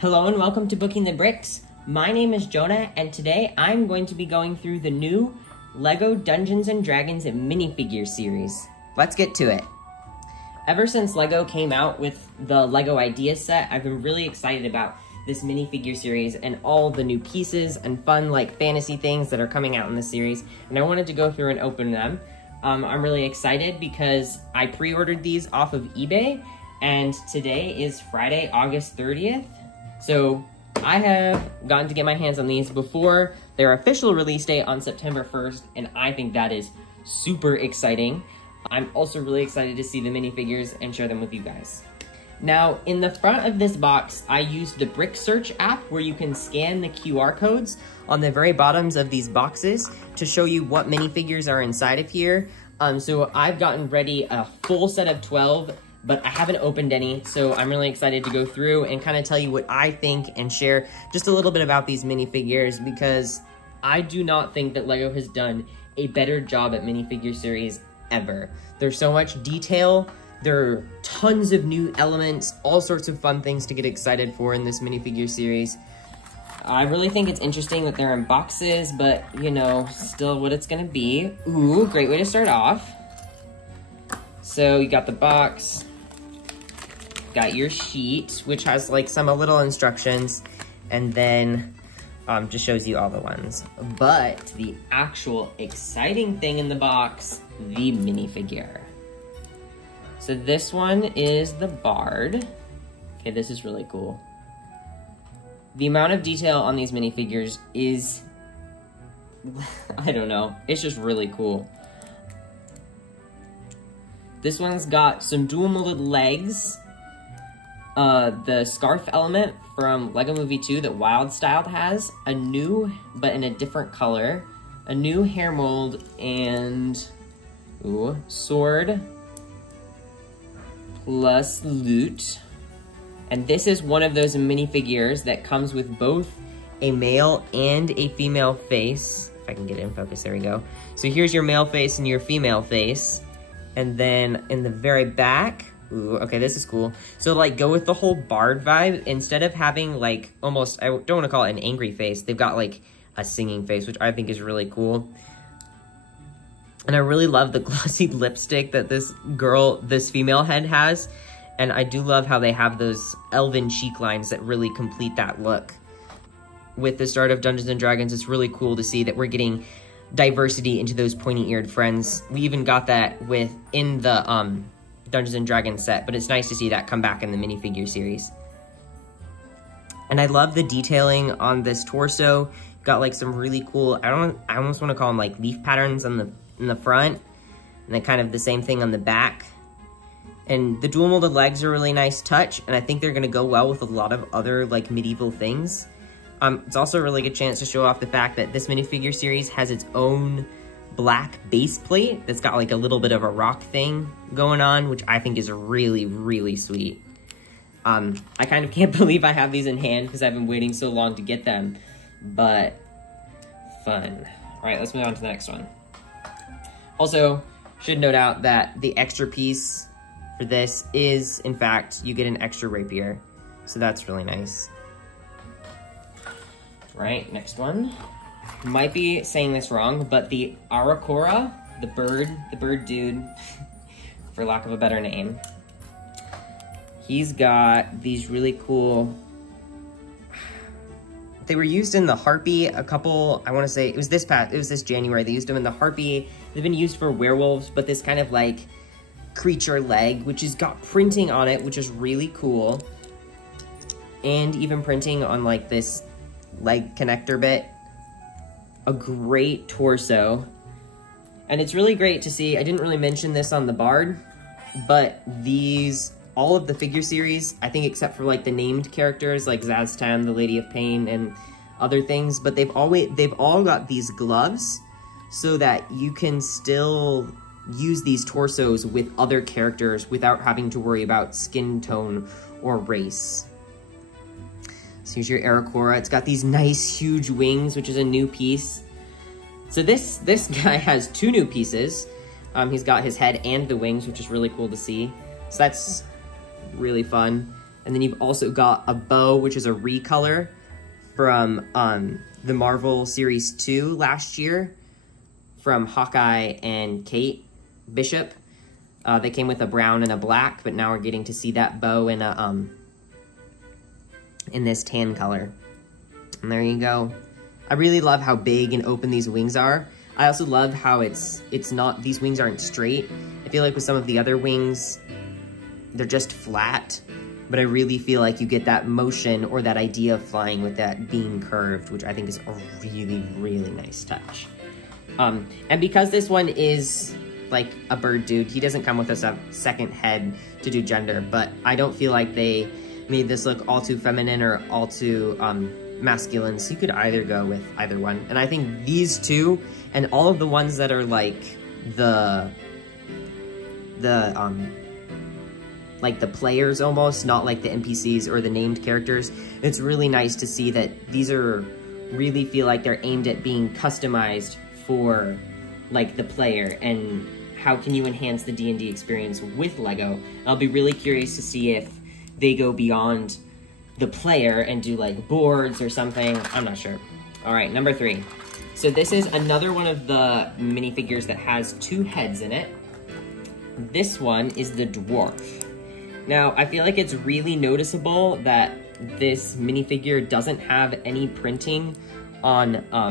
Hello and welcome to Booking the Bricks. My name is Jonah and today I'm going to be going through the new LEGO Dungeons & Dragons minifigure series. Let's get to it. Ever since LEGO came out with the LEGO Idea set, I've been really excited about this minifigure series and all the new pieces and fun like fantasy things that are coming out in the series, and I wanted to go through and open them. I'm really excited because I pre-ordered these off of eBay and today is Friday, August 30th. So I have gotten to get my hands on these before their official release date on September 1st, and I think that is super exciting. I'm also really excited to see the minifigures and share them with you guys. Now, in the front of this box, I used the Brick Search app where you can scan the QR codes on the very bottoms of these boxes to show you what minifigures are inside of here. So I've gotten ready a full set of 12, but I haven't opened any, so I'm really excited to go through and kind of tell you what I think and share just a little bit about these minifigures, because I do not think that LEGO has done a better job at minifigure series ever. There's so much detail, there are tons of new elements, all sorts of fun things to get excited for in this minifigure series. I really think it's interesting that they're in boxes, but you know, still what it's gonna be. Ooh, great way to start off. So you got the box, got your sheet, which has like some little instructions, and then just shows you all the ones. But the actual exciting thing in the box, the minifigure. So this one is the Bard. Okay, this is really cool. The amount of detail on these minifigures is, I don't know, it's just really cool. This one's got some dual molded legs, the scarf element from LEGO Movie 2 that Wild Styled has, a new, but in a different color, a new hair mold, and, ooh, sword, plus loot. And this is one of those minifigures that comes with both a male and a female face. If I can get it in focus, there we go. So here's your male face and your female face. And then in the very back, ooh, okay, this is cool. So like go with the whole Bard vibe, instead of having like almost, I don't want to call it an angry face, they've got like a singing face, which I think is really cool. And I really love the glossy lipstick that this female head has. And I do love how they have those elven cheek lines that really complete that look. With the start of Dungeons & Dragons, it's really cool to see that we're getting diversity into those pointy-eared friends. We even got that in the Dungeons & Dragons set, but it's nice to see that come back in the minifigure series. And I love the detailing on this torso. Got like some really cool, I almost want to call them like leaf patterns in the front, and then kind of the same thing on the back. And the dual molded legs are a really nice touch, and I think they're gonna go well with a lot of other like medieval things. It's also a really good chance to show off the fact that this minifigure series has its own black base plate that's got like a little bit of a rock thing going on, which I think is really, really sweet. I kind of can't believe I have these in hand because I've been waiting so long to get them, but fun. All right, let's move on to the next one. Also, should note out that the extra piece for this is, in fact, you get an extra rapier, so that's really nice. Right, next one. Might be saying this wrong, but the Arakora, the bird dude, for lack of a better name, he's got these really cool, they were used in the Harpy a couple, I want to say, it was this January, they used them in the Harpy. They've been used for werewolves, but this kind of like creature leg, which has got printing on it, which is really cool. And even printing on like this leg connector bit. A great torso. And it's really great to see, I didn't really mention this on the Bard, but all of the figure series, I think except for like the named characters like Zaztan, the Lady of Pain, and other things, but they've all got these gloves so that you can still use these torsos with other characters without having to worry about skin tone or race. So here's your Arakora. It's got these nice huge wings, which is a new piece. So this guy has two new pieces. He's got his head and the wings, which is really cool to see. So that's really fun. And And then you've also got a bow, which is a recolor from the Marvel Series 2 last year from Hawkeye and Kate Bishop. They came with a brown and a black, but now we're getting to see that bow in a in this tan color. And there you go. I really love how big and open these wings are. I also love how it's not, these wings aren't straight. I feel like with some of the other wings, they're just flat, but I really feel like you get that motion or that idea of flying with that being curved, which I think is a really, really nice touch. And because this one is like a bird dude, he doesn't come with a second head to do gender, but I don't feel like they made this look all too feminine or all too masculine, so you could either go with either one. And I think these two, and all of the ones that are like the players almost, not like the NPCs or the named characters, it's really nice to see that these are really feel like they're aimed at being customized for like the player, and how can you enhance the D&D experience with Lego. I'll be really curious to see if they go beyond the player and do like boards or something. I'm not sure. All right, number 3. So this is another one of the minifigures that has 2 heads in it. This one is the dwarf. Now, I feel like it's really noticeable that this minifigure doesn't have any printing on, oh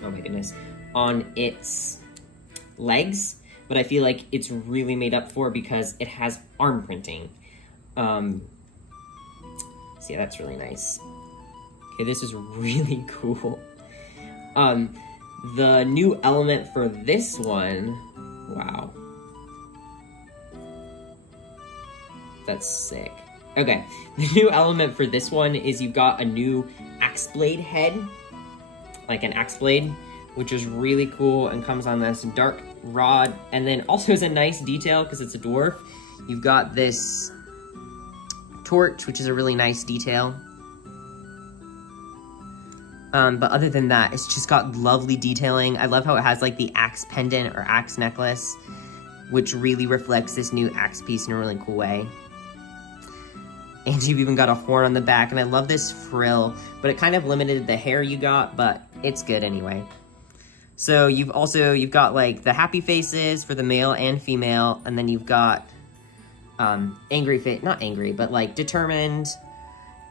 my goodness, on its legs, but I feel like it's really made up for because it has arm printing. So yeah, that's really nice. Okay, this is really cool. The new element for this one, wow. That's sick. Okay, the new element for this one is you've got a new axe blade head, like an axe blade, which is really cool and comes on this dark rod. And then also is a nice detail because it's a dwarf. You've got this torch, which is a really nice detail. But other than that, it's just got lovely detailing. I love how it has like the axe pendant or axe necklace, which really reflects this new axe piece in a really cool way. And you've even got a horn on the back, and I love this frill, but it kind of limited the hair you got, but it's good anyway. So you've got like the happy faces for the male and female, and then you've got angry face, not angry, but like determined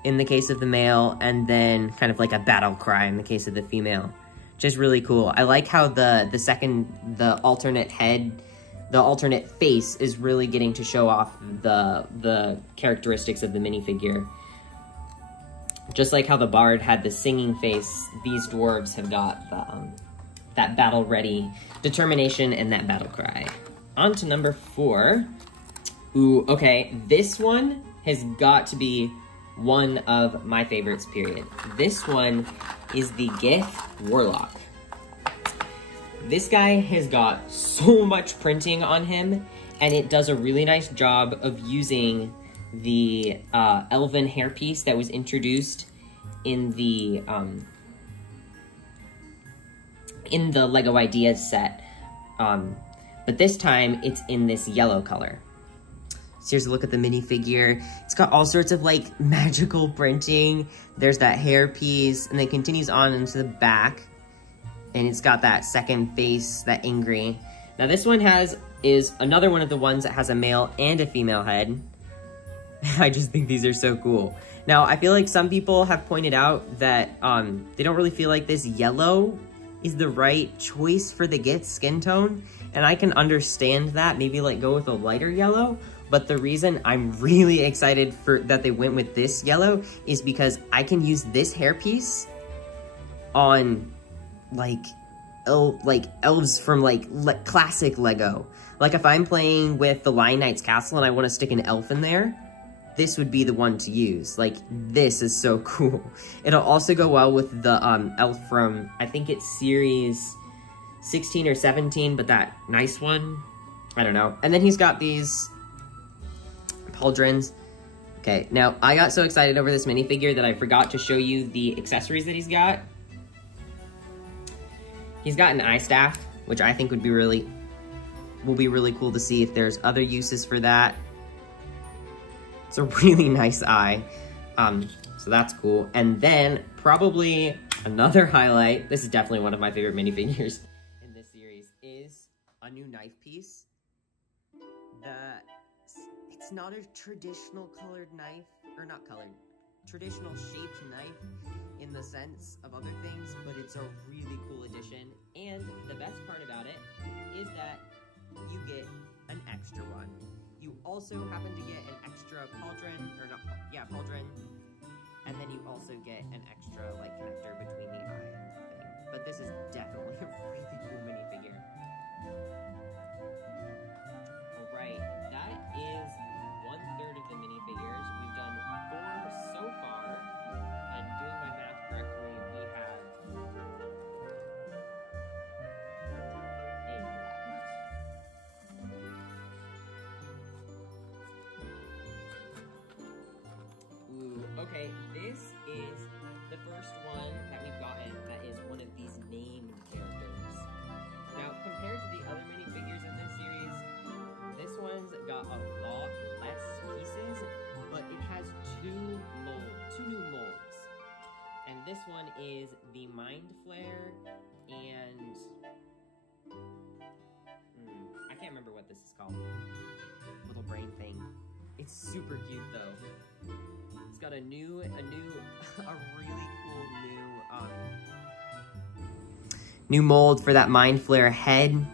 in the case of the male, and then kind of like a battle cry in the case of the female. Just really cool. I like how the alternate head, the alternate face is really getting to show off the characteristics of the minifigure. Just like how the bard had the singing face, these dwarves have got that battle-ready determination and that battle cry. On to number 4. Ooh, okay, this one has got to be one of my favorites, period. This one is the Gith Warlock. This guy has got so much printing on him, and it does a really nice job of using the elven hairpiece that was introduced in the LEGO Ideas set. But this time, it's in this yellow color. So here's a look at the minifigure. It's got all sorts of like magical printing. There's that hairpiece, and then it continues on into the back. And it's got that second face, that angry. Now this one is another one of the ones that has a male and a female head. I just think these are so cool. Now I feel like some people have pointed out that they don't really feel like this yellow is the right choice for the Gith skin tone. And I can understand that, maybe like go with a lighter yellow. But the reason I'm really excited that they went with this yellow is because I can use this hairpiece on like elves from like classic Lego. Like if I'm playing with the Lion Knight's castle and I want to stick an elf in there, this would be the one to use. Like this is so cool. It'll also go well with the elf from, I think it's series 16 or 17, but that nice one, I don't know. And then he's got these pauldrons. Okay, now I got so excited over this minifigure that I forgot to show you the accessories that he's got. He's got an eye staff, which I think will be really cool to see if there's other uses for that. It's a really nice eye. So that's cool. And then probably another highlight, this is definitely one of my favorite minifigures in this series, is a new knife piece. It's not a traditional colored knife, or not colored, traditional shaped knife in the sense of other things, but it's a really cool addition. And the best part about it is that you get an extra one. You also happen to get an extra pauldron, pauldron, and then you also get an extra, like, connector between the eye and the thing. But this is definitely a really cool minifigure. Alright, that is 1/3 of the minifigures. We've done 4 so far, and doing my math correctly, we have 8 left. Ooh, okay, this is the first one that we've gotten that is one of these named characters. Now, compared to the other minifigures in this series, this one's got a lot less pieces, but it has 2 new molds. And this one is the Mind Flare, and I can't remember what this is called. Little brain thing. It's super cute though. It's got a really cool new mold for that Mind Flare head.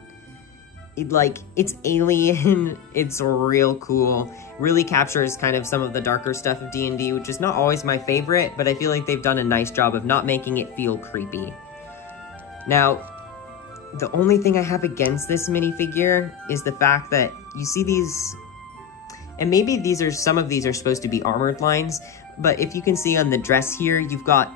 It's alien, it's real cool. Really captures kind of some of the darker stuff of D&D, which is not always my favorite, but I feel like they've done a nice job of not making it feel creepy. Now, the only thing I have against this minifigure is the fact that you see these, and maybe some of these are supposed to be armored lines, but if you can see on the dress here, you've got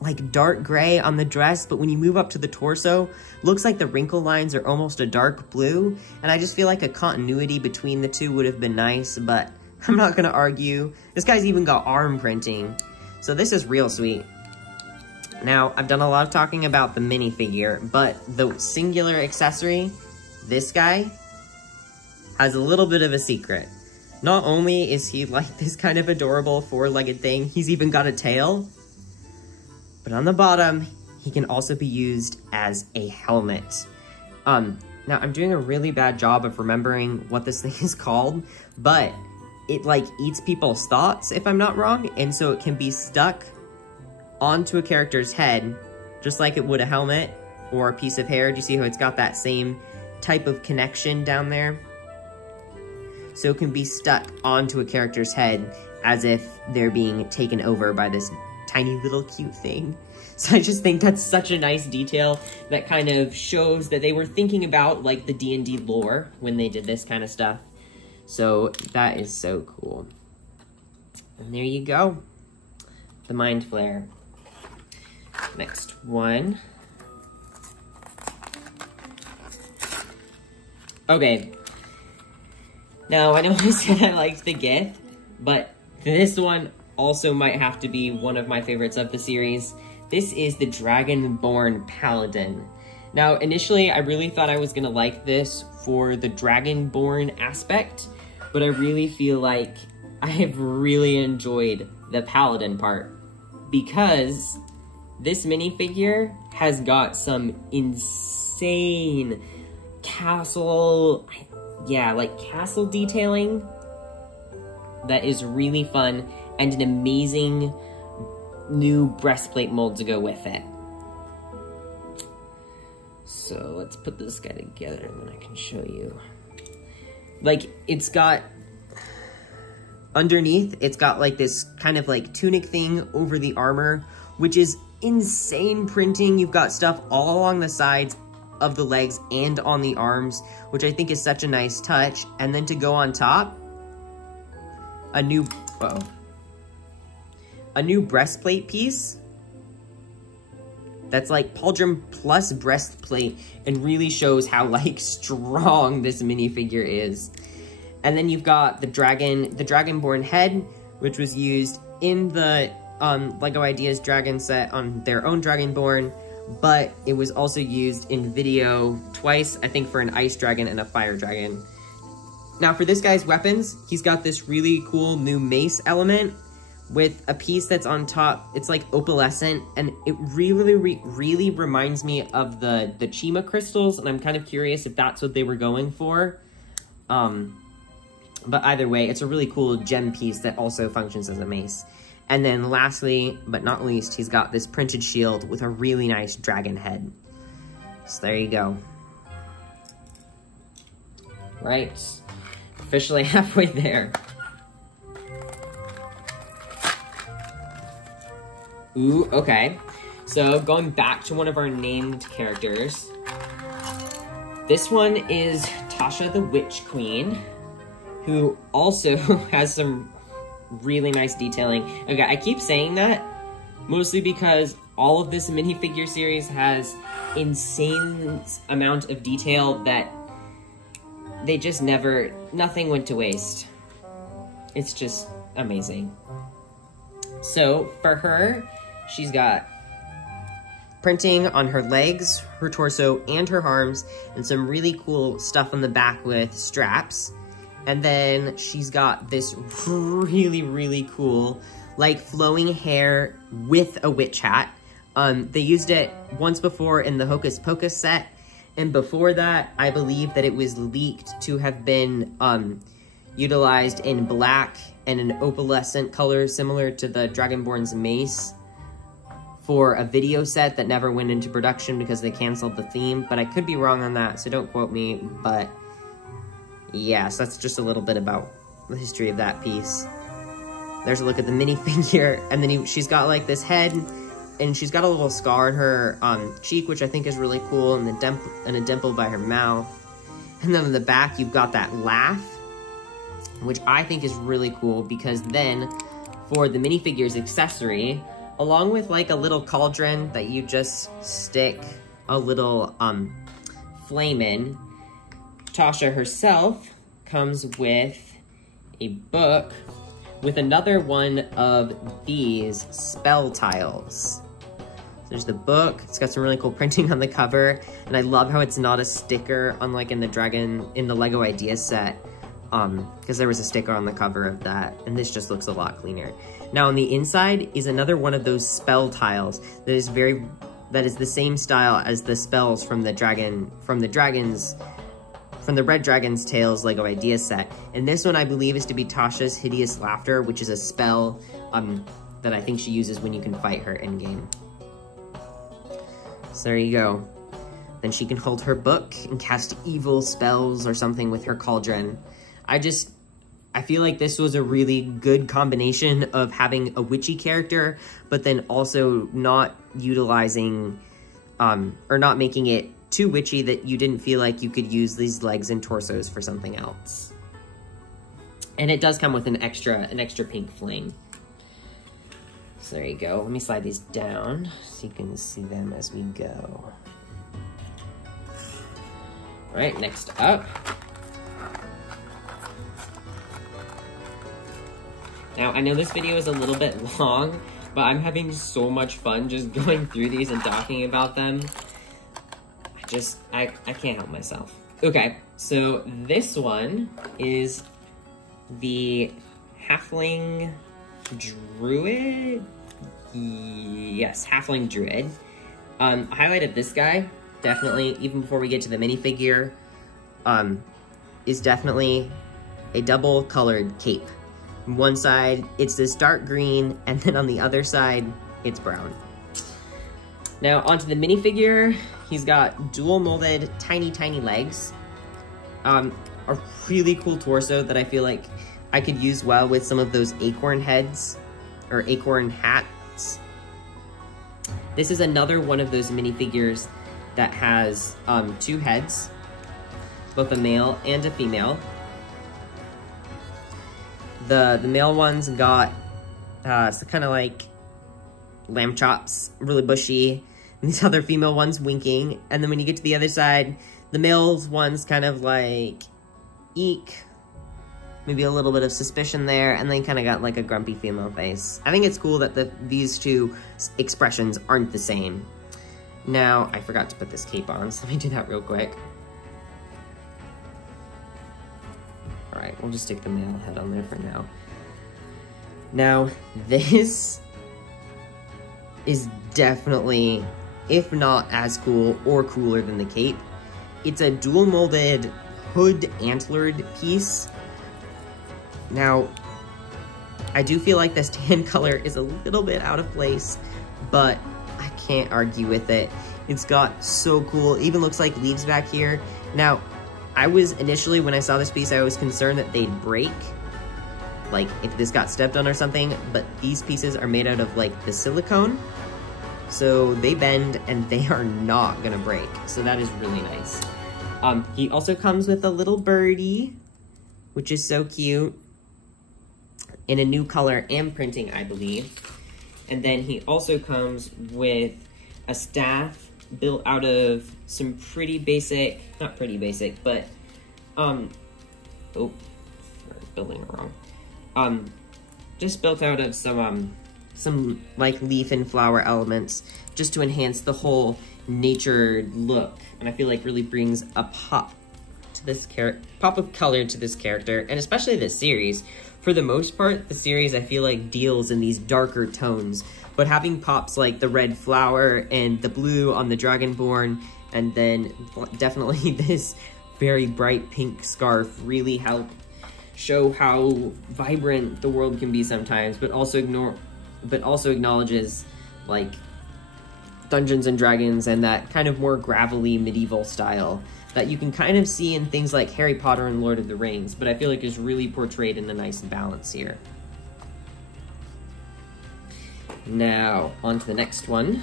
like dark gray on the dress, but when you move up to the torso, looks like the wrinkle lines are almost a dark blue, and I just feel like a continuity between the two would have been nice, but I'm not gonna argue. This guy's even got arm printing, so this is real sweet. Now, I've done a lot of talking about the minifigure, but the singular accessory, this guy, has a little bit of a secret. Not only is he like this kind of adorable 4-legged thing, he's even got a tail. But on the bottom, he can also be used as a helmet. Now, I'm doing a really bad job of remembering what this thing is called, but it, like, eats people's thoughts, if I'm not wrong, and so it can be stuck onto a character's head, just like it would a helmet or a piece of hair. Do you see how it's got that same type of connection down there? So it can be stuck onto a character's head as if they're being taken over by this tiny little cute thing. So I just think that's such a nice detail that kind of shows that they were thinking about like the D&D lore when they did this kind of stuff. So that is so cool. And there you go. The Mind Flare. Next one. Okay. Now, I know I said I liked the gift, but this one also might have to be one of my favorites of the series. This is the Dragonborn Paladin. Now, initially, I really thought I was gonna like this for the Dragonborn aspect, but I really feel like I have really enjoyed the Paladin part, because this minifigure has got some insane castle detailing that is really fun, and an amazing new breastplate mold to go with it. So let's put this guy together and then I can show you. Like, it's got, underneath, it's got like this kind of like tunic thing over the armor, which is insane printing. You've got stuff all along the sides of the legs and on the arms, which I think is such a nice touch. And then to go on top, a new breastplate piece that's like pauldron plus breastplate, and really shows how like strong this minifigure is. And then you've got the Dragonborn head, which was used in the LEGO Ideas Dragon set on their own Dragonborn, but it was also used in video twice, I think for an ice dragon and a fire dragon. Now for this guy's weapons, he's got this really cool new mace element with a piece that's on top. It's like opalescent, and it really reminds me of the Chima crystals, and I'm kind of curious if that's what they were going for. But either way, it's a really cool gem piece that also functions as a mace. And then lastly, but not least, he's got this printed shield with a really nice dragon head. So there you go. Right. Officially halfway there. Ooh, okay. So going back to one of our named characters. This one is Tasha the Witch Queen, who also has some really nice detailing. Okay, I keep saying that mostly because all of this minifigure series has insane amount of detail that they just nothing went to waste. It's just amazing. So for her, she's got printing on her legs, her torso, and her arms, and some really cool stuff on the back with straps. And then she's got this really cool, like, flowing hair with a witch hat. They used it once before in the Hocus Pocus set, and before that, I believe that it was leaked to have been utilized in black and an opalescent color similar to the Dragonborn's mace for a video set that never went into production because they canceled the theme, but I could be wrong on that, so don't quote me, but yeah, so that's just a little bit about the history of that piece. There's a look at the minifigure, and then she's got like this head, and she's got a little scar in her cheek, which I think is really cool, and a dimple by her mouth. And then on the back, you've got that laugh, which I think is really cool, because then for the minifigure's accessory, along with like a little cauldron that you just stick a little flame in, Tasha herself comes with a book with another one of these spell tiles. There's the book. It's got some really cool printing on the cover, and I love how it's not a sticker, unlike in the Lego Ideas set, because there was a sticker on the cover of that, and this just looks a lot cleaner. Now on the inside is another one of those spell tiles that is the same style as the spells from the Red Dragon's Tales Lego Ideas set. And this one I believe is to be Tasha's Hideous Laughter, which is a spell that I think she uses when you can fight her in-game. So there you go. Then she can hold her book and cast evil spells or something with her cauldron. I feel like this was a really good combination of having a witchy character, but then also not utilizing, or not making it too witchy that you didn't feel like you could use these legs and torsos for something else. And it does come with an extra pink flame. So there you go. Let me slide these down so you can see them as we go. All right, next up. Now, I know this video is a little bit long, but I'm having so much fun just going through these and talking about them. I can't help myself. Okay, so this one is the Halfling Druid? Yes, Halfling Druid. I highlighted this guy, definitely, even before we get to the minifigure, is definitely a double-colored cape. On one side, it's this dark green, and then on the other side, it's brown. Now, onto the minifigure, he's got dual-molded, tiny legs. A really cool torso that I feel like I could use well with some of those acorn heads, or acorn hats. This is another one of those minifigures that has two heads, both a male and a female. The male one's got kind of like lamb chops, really bushy, and these other female ones winking. And then when you get to the other side, the male's one's kind of like eek, maybe a little bit of suspicion there, and then kind of got like a grumpy female face. I think it's cool that these two expressions aren't the same. Now, I forgot to put this cape on, so let me do that real quick. All right, we'll just stick the male head on there for now. Now, this is definitely, if not as cool or cooler than the cape. It's a dual molded hood antlered piece. Now, I do feel like this tan color is a little bit out of place, but I can't argue with it. It's got so cool, even looks like leaves back here. Now, I was initially, when I saw this piece, I was concerned that they'd break, like if this got stepped on or something, but these pieces are made out of like the silicone, so they bend and they are not gonna break. So that is really nice. He also comes with a little birdie, which is so cute, in a new color and printing, I believe. And then he also comes with a staff built out of some pretty basic, not pretty basic, but, oh, building wrong. Just built out of some like leaf and flower elements, just to enhance the whole natured look. And I feel like really brings a pop to this pop of color to this character, and especially this series. For the most part, the series I feel like deals in these darker tones, but having pops like the red flower and the blue on the Dragonborn, and then definitely this very bright pink scarf really help show how vibrant the world can be sometimes, but also acknowledges like Dungeons and Dragons and that kind of more gravelly medieval style that you can kind of see in things like Harry Potter and Lord of the Rings, but I feel like is really portrayed in a nice balance here. Now, on to the next one.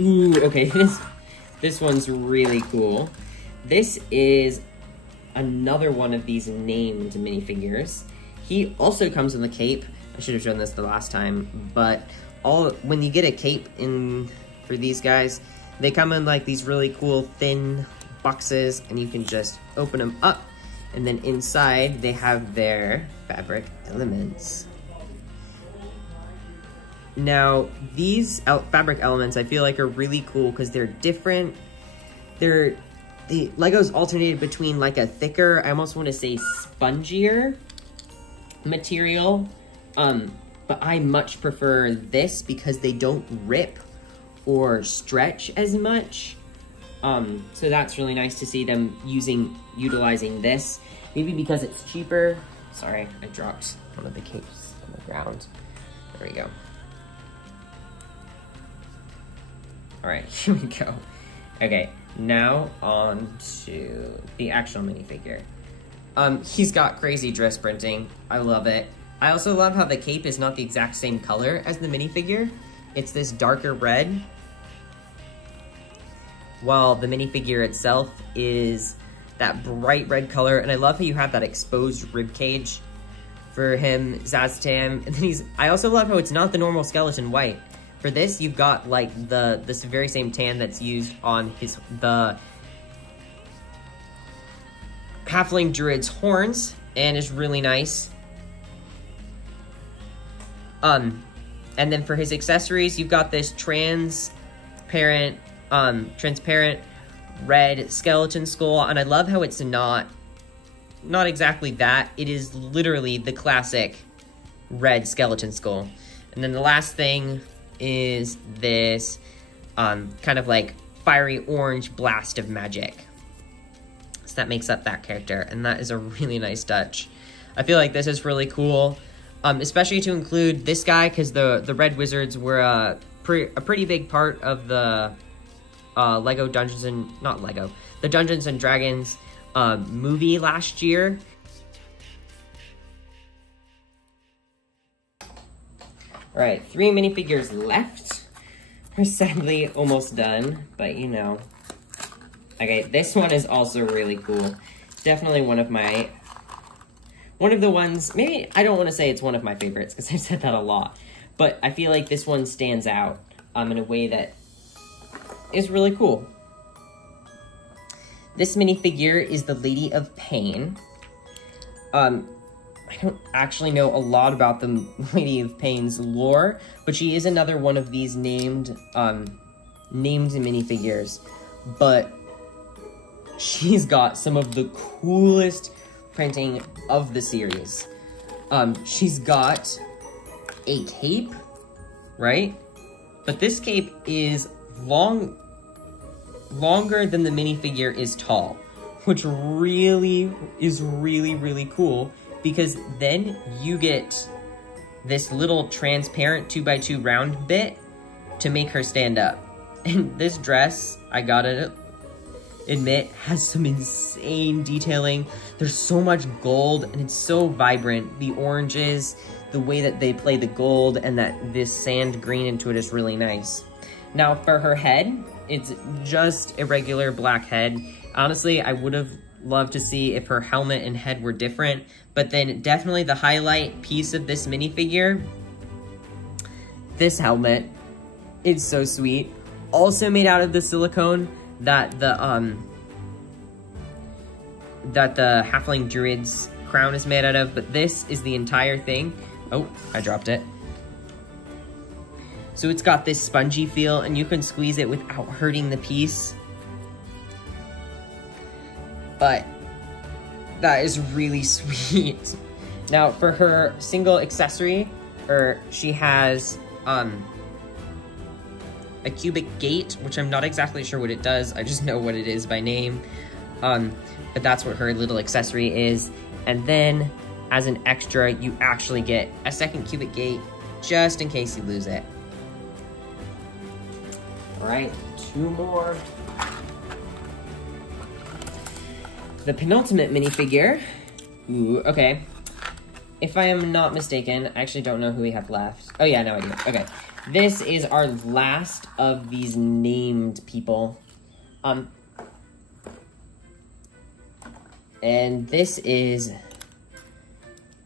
Ooh, okay, this one's really cool. This is another one of these named minifigures. He also comes in the cape. I should have shown this the last time, but when you get a cape in for these guys, they come in like these really cool thin boxes, and you can just open them up, and then inside they have their fabric elements. Now, these fabric elements I feel like are really cool because they're different. The Legos alternated between like a thicker, I almost want to say spongier material, but I much prefer this because they don't rip or stretch as much. So that's really nice to see them utilizing this. Maybe because it's cheaper. Sorry, I dropped one of the capes on the ground. There we go. All right, here we go. Okay, now on to the actual minifigure. He's got crazy dress printing. I love it. I also love how the cape is not the exact same color as the minifigure. It's this darker red, while the minifigure itself is that bright red color. And I love how you have that exposed rib cage for him, Zaztam. And then I also love how it's not the normal skeleton white. For this, you've got like this very same tan that's used on the halfling druid's horns, and is really nice. And then for his accessories, you've got this transparent red skeleton skull, and I love how it's not exactly that. It is literally the classic red skeleton skull. And then the last thing is this kind of like fiery orange blast of magic. So that makes up that character, and that is a really nice touch. I feel like this is really cool, especially to include this guy, because the Red Wizards were a pretty big part of the the Dungeons and Dragons movie last year. All right, 3 minifigures left. We're sadly almost done, but you know. Okay, this one is also really cool. Definitely one of the ones, maybe I don't want to say it's one of my favorites because I've said that a lot, but I feel like this one stands out in a way that is really cool. This minifigure is the Lady of Pain. I don't actually know a lot about the Lady of Pain's lore, but she is another one of these named minifigures. But she's got some of the coolest printing of the series. She's got a cape, right? But this cape is longer than the minifigure is tall, which really is really cool, because then you get this little transparent 2x2 round bit to make her stand up. And this dress, I gotta admit, has some insane detailing. There's so much gold and it's so vibrant. The oranges, the way that they play the gold, and that this sand green into it is really nice. Now for her head, it's just a regular black head. Honestly, I would have loved to see if her helmet and head were different, but then definitely the highlight piece of this minifigure, this helmet, is so sweet. Also made out of the silicone that the halfling druid's crown is made out of, but this is the entire thing. Oh, I dropped it. So it's got this spongy feel, and you can squeeze it without hurting the piece. But that is really sweet. Now for her single accessory, she has a cubic gate, which I'm not exactly sure what it does. I just know what it is by name. But that's what her little accessory is. And then as an extra, you actually get a second cubic gate just in case you lose it. All right, 2 more. The penultimate minifigure. Ooh, okay. If I am not mistaken, I actually don't know who we have left. Oh yeah, now I do. Okay. This is our last of these named people. And this is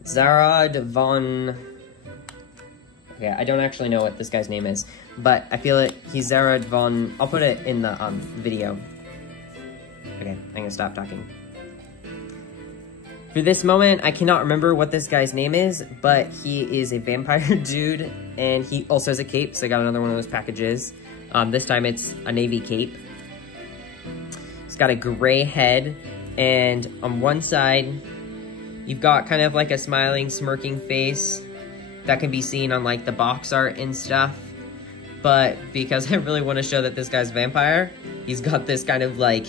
Zarad von... Okay, I don't actually know what this guy's name is, but I feel it. He's Zarad von... I'll put it in the video. Okay, I'm gonna stop talking. For this moment, I cannot remember what this guy's name is, but he is a vampire dude, and he also has a cape, so I got another one of those packages. This time it's a navy cape. It's got a gray head, and on one side, you've got kind of like a smiling, smirking face that can be seen on like the box art and stuff. But because I really want to show that this guy's a vampire, he's got this kind of like,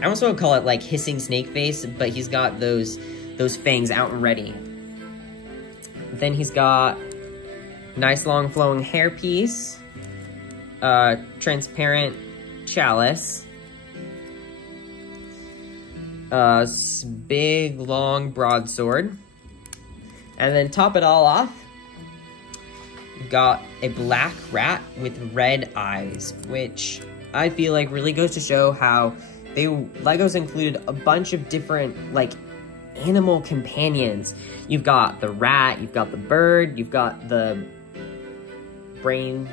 I almost want to call it like hissing snake face, but he's got those fangs out and ready. Then he's got nice long flowing hairpiece, transparent chalice, big long broadsword, and then top it all off, you've got a black rat with red eyes, which I feel like really goes to show how Legos included a bunch of different, like, animal companions. You've got the rat, you've got the bird, you've got the brain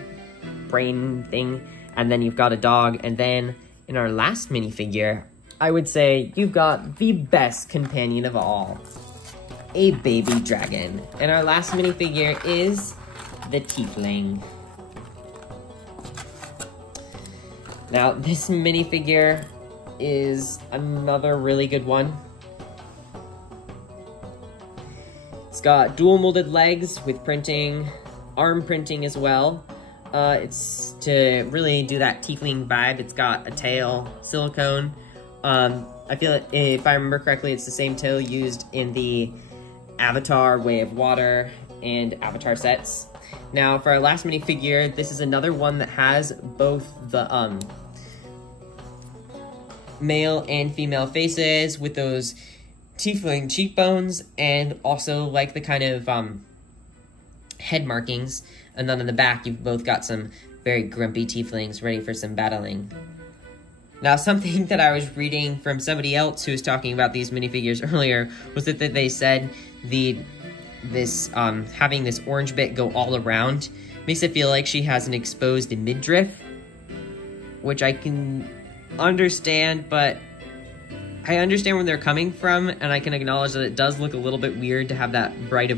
thing, and then you've got a dog, and then in our last minifigure, I would say you've got the best companion of all, a baby dragon. And our last minifigure is the tiefling. Now, this minifigure is another really good one. It's got dual molded legs with printing, arm printing as well. It's to really do that tiefling vibe. It's got a tail, silicone. I feel like, if I remember correctly, it's the same tail used in the Avatar Way of Water and Avatar sets. Now, for our last minifigure, this is another one that has both the male and female faces with those tiefling cheekbones, and also like the kind of head markings. And then in the back, you've both got some very grumpy tieflings ready for some battling. Now, something that I was reading from somebody else who was talking about these minifigures earlier was that they said having this orange bit go all around makes it feel like she has an exposed midriff, which I can understand, but I understand where they're coming from, and I can acknowledge that it does look a little bit weird to have that bright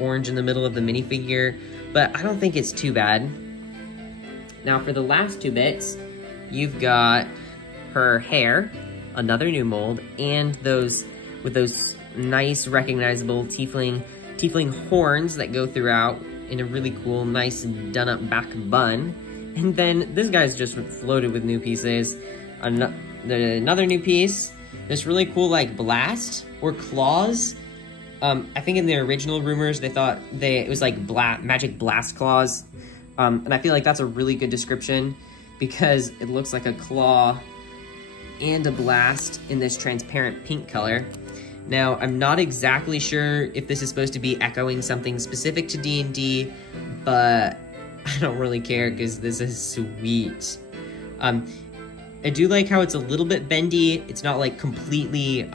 orange in the middle of the minifigure, but I don't think it's too bad. Now for the last 2 bits, you've got her hair, another new mold, and those nice recognizable tiefling horns that go throughout in a really cool, nice done up back bun. And then this guy's just floated with new pieces. Another new piece, this really cool like blast or claws. I think in the original rumors they thought it was like magic blast claws. And I feel like that's a really good description because it looks like a claw and a blast in this transparent pink color. Now, I'm not exactly sure if this is supposed to be echoing something specific to D&D, but I don't really care because this is sweet. I do like how it's a little bit bendy. It's not like completely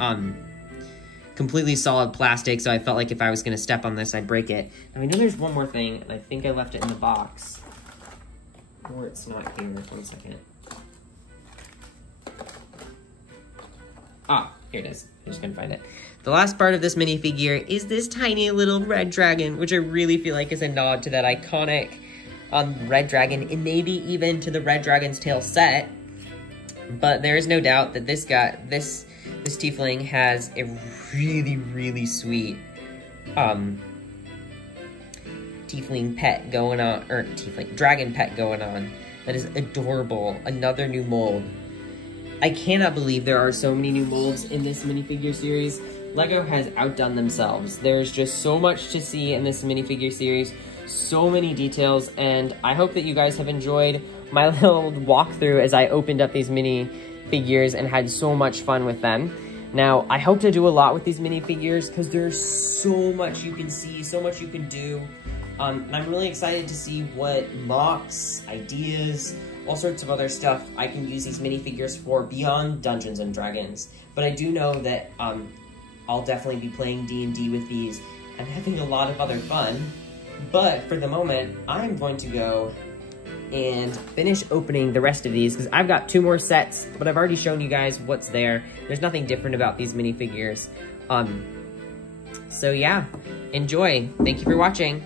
solid plastic, so I felt like if I was gonna step on this, I'd break it. Now, I know there's one more thing, and I think I left it in the box. Or it's not here, 1 second. Ah, here it is. I just couldn't find it. The last part of this minifigure is this tiny little red dragon, which I really feel like is a nod to that iconic red dragon, and maybe even to the Red Dragon's Tail set. But there is no doubt that this tiefling has a really, really sweet tiefling pet going on, or dragon pet going on. That is adorable. Another new mold. I cannot believe there are so many new molds in this minifigure series. LEGO has outdone themselves. There's just so much to see in this minifigure series, so many details, and I hope that you guys have enjoyed my little walkthrough as I opened up these minifigures and had so much fun with them. Now, I hope to do a lot with these minifigures because there's so much you can see, so much you can do. And I'm really excited to see what mocks, ideas, all sorts of other stuff I can use these minifigures for beyond Dungeons & Dragons. But I do know that I'll definitely be playing D&D with these and having a lot of other fun. But for the moment, I'm going to go and finish opening the rest of these because I've got 2 more sets, but I've already shown you guys what's there. There's nothing different about these minifigures. So yeah, enjoy. Thank you for watching.